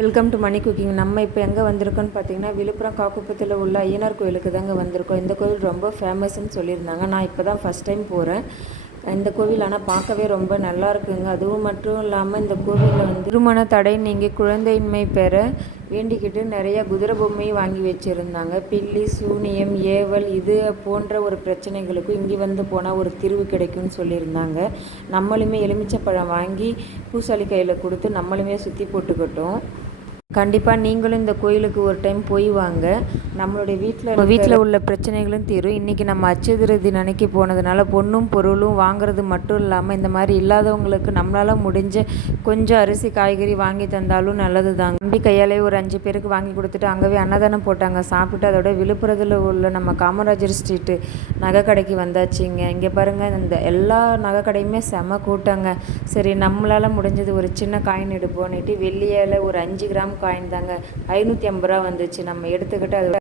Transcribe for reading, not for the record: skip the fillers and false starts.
Welcome to money cooking. நம்ம இப்போ எங்கே வந்திருக்கோன்னு பார்த்தீங்கன்னா, விழுப்புரம் காக்குப்பத்தில் உள்ள ஐயனார் கோயிலுக்கு தாங்க வந்திருக்கோம். இந்த கோவில் ரொம்ப ஃபேமஸ்ன்னு சொல்லியிருந்தாங்க. நான் இப்போ தான் ஃபஸ்ட் டைம் போகிறேன். இந்த கோவில் ஆனால் பார்க்கவே ரொம்ப நல்லா இருக்குங்க. அதுவும் மட்டும் இல்லாமல் இந்த கோவிலில் வந்து திருமண தடை நீங்கள் குழந்தையின்மை பெற வேண்டிக்கிட்டு நிறைய குதிரை பொம்மையை வாங்கி வச்சுருந்தாங்க. பில்லி, சூனியம், ஏவல் இது போன்ற ஒரு பிரச்சனைகளுக்கும் இங்கே வந்து போனால் ஒரு தீர்வு கிடைக்கும்னு சொல்லியிருந்தாங்க. நம்மளுமே எலுமிச்சப்பழம் வாங்கி பூசாலி கையில் கொடுத்து நம்மளுமே சுற்றி போட்டுக்கிட்டோம். கண்டிப்பாக நீங்களும் இந்த கோயிலுக்கு ஒரு டைம் போய் வாங்க. நம்மளுடைய வீட்டில் உள்ள பிரச்சனைகளும் தீரும். இன்றைக்கி நம்ம அட்சய திருதி அன்னைக்கு போனதுனால பொண்ணும் பொருளும் வாங்குறது மட்டும் இல்லாமல் இந்த மாதிரி இல்லாதவங்களுக்கு நம்மளால் முடிஞ்ச கொஞ்சம் அரிசி காய்கறி வாங்கி தந்தாலும் நல்லது தாங்க. நம்பி கையாலே ஒரு 5 பேருக்கு வாங்கி கொடுத்துட்டு அங்கேவே அன்னதானம் போட்டாங்க. சாப்பிட்டு அதோட விழுப்புரத்தில் உள்ள நம்ம காமராஜர் ஸ்ட்ரீட்டு நகை கடைக்கு வந்தாச்சுங்க. இங்கே பாருங்கள், இந்த எல்லா நகை கடையுமே செம கூட்டாங்க. சரி, நம்மளால் முடிஞ்சது ஒரு சின்ன காயின் எடுப்போன்னுட்டு வெள்ளியால் ஒரு 5 கிராம் காயின் தாங்க 550 ரூபா வந்துச்சு. நம்ம எடுத்துக்கிட்டு அதோட